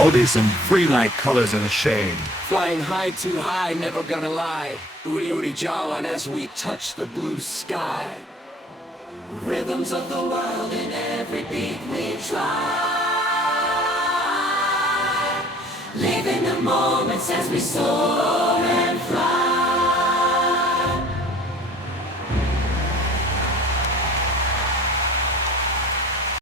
Odi some free light colors in the shade. Flying high, too high, never gonna lie. Odi Odi Jawan as we touch the blue sky. Rhythms of the world in every beat we try. Living the moments as we soar.